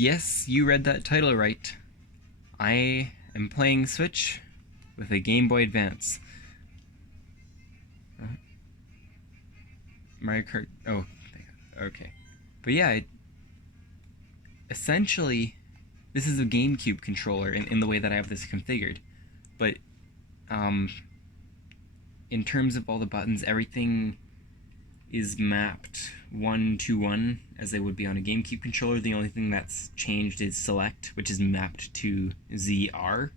Yes, you read that title right. I am playing Switch with a Game Boy Advance. Mario Kart. Oh, okay. But yeah, essentially, this is a GameCube controller in the way that I have this configured. But um, in terms of all the buttons, everything is mapped 1-to-1 as they would be on a GameCube controller. The only thing that's changed is select, which is mapped to ZR.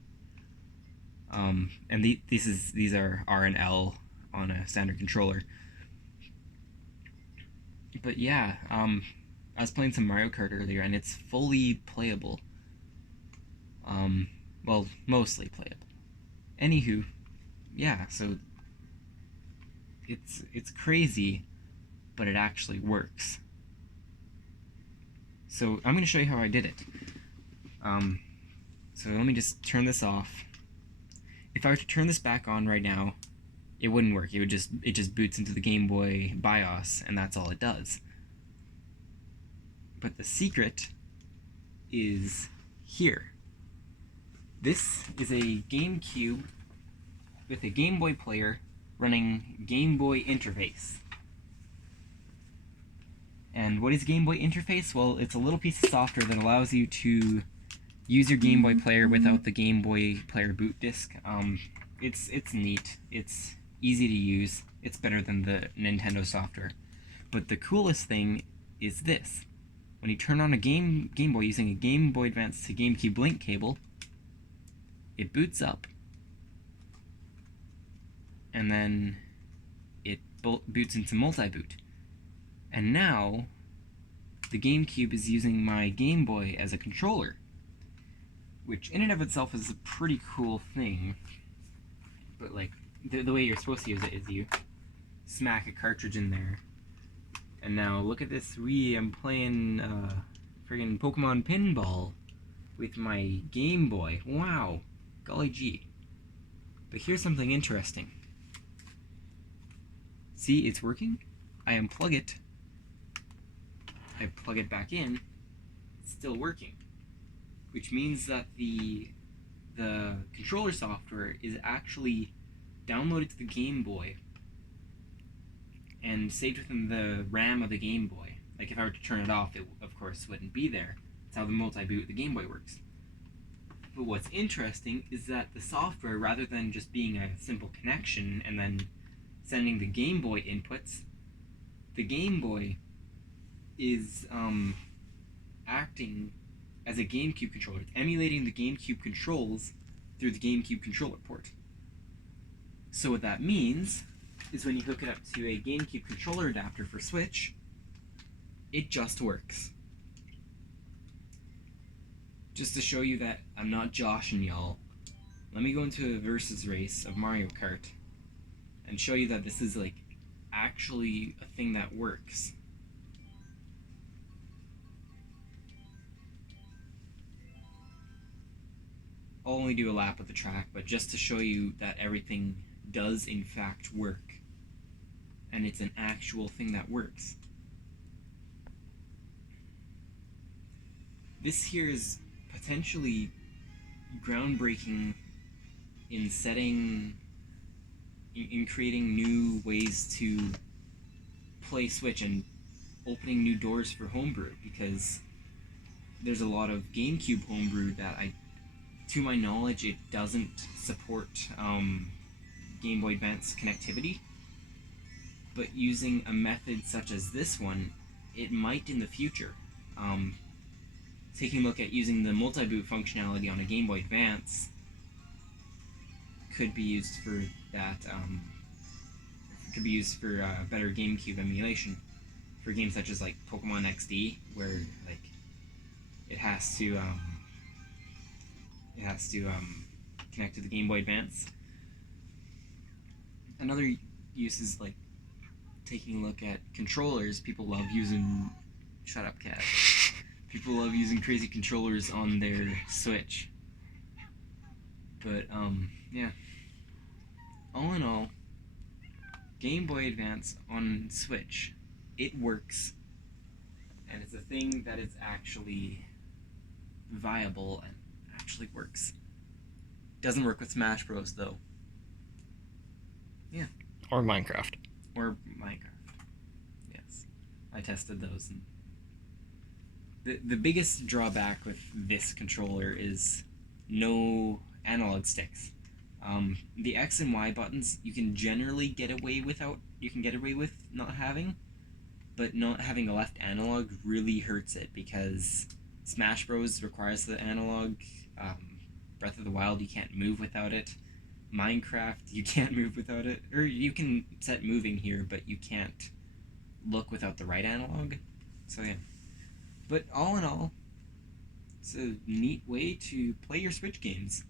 And these are R and L on a standard controller. But yeah, I was playing some Mario Kart earlier, and it's fully playable. Well, mostly playable. Anywho, yeah, so it's crazy, but it actually works. So I'm going to show you how I did it. So let me just turn this off. If I were to turn this back on right now, it wouldn't work. It just boots into the Game Boy BIOS, and that's all it does. But the secret is here. This is a GameCube with a Game Boy player running Game Boy interface. And what is Game Boy interface? Well, it's a little piece of software that allows you to use your Game Boy player without the Game Boy player boot disc. It's neat. It's easy to use. It's better than the Nintendo software. But the coolest thing is this. When you turn on a Game Boy using a Game Boy Advance to GameCube link cable, it boots up, and then it boots into multi-boot. And now, the GameCube is using my Game Boy as a controller, which in and of itself is a pretty cool thing. But like, the way you're supposed to use it is you smack a cartridge in there. And now look at this, I'm playing friggin' Pokemon Pinball with my Game Boy. Wow, golly gee. But here's something interesting. See, it's working. I unplug it. I plug it back in. It's still working. Which means that the controller software is actually downloaded to the Game Boy and saved within the RAM of the Game Boy. Like if I were to turn it off, it of course wouldn't be there. That's how the multi-boot of the Game Boy works. But what's interesting is that the software, rather than just being a simple connection and then sending the Game Boy inputs, the Game Boy is acting as a GameCube controller. It's emulating the GameCube controls through the GameCube controller port. So what that means is when you hook it up to a GameCube controller adapter for Switch, it just works. Just to show you that I'm not joshing y'all, let me go into a versus race of Mario Kart and show you that this is like actually a thing that works. I'll only do a lap of the track, but just to show you that everything does in fact work. And it's an actual thing that works. This here is potentially groundbreaking in creating new ways to play Switch and opening new doors for homebrew, because there's a lot of GameCube homebrew that to my knowledge, it doesn't support Game Boy Advance connectivity. But using a method such as this one, it might in the future. Taking a look at using the multi-boot functionality on a Game Boy Advance could be used for that. Could be used for better GameCube emulation for games such as like Pokemon XD, where like it has to connect to the Game Boy Advance. Another use is like taking a look at controllers. People love using... Shut up, cat. People love using crazy controllers on their Switch. But, yeah. All in all, Game Boy Advance on Switch, it works. And it's a thing that is actually viable and actually works. Doesn't work with Smash Bros. Though. Yeah. Or Minecraft. Or Minecraft. Yes. I tested those. And the biggest drawback with this controller is no analog sticks. The X and Y buttons you can generally get away with not having, but not having a left analog really hurts it because Smash Bros. Requires the analog. Breath of the Wild, you can't move without it. Minecraft, you can't move without it. Or you can set moving here, but you can't look without the right analog. So yeah. But all in all, it's a neat way to play your Switch games.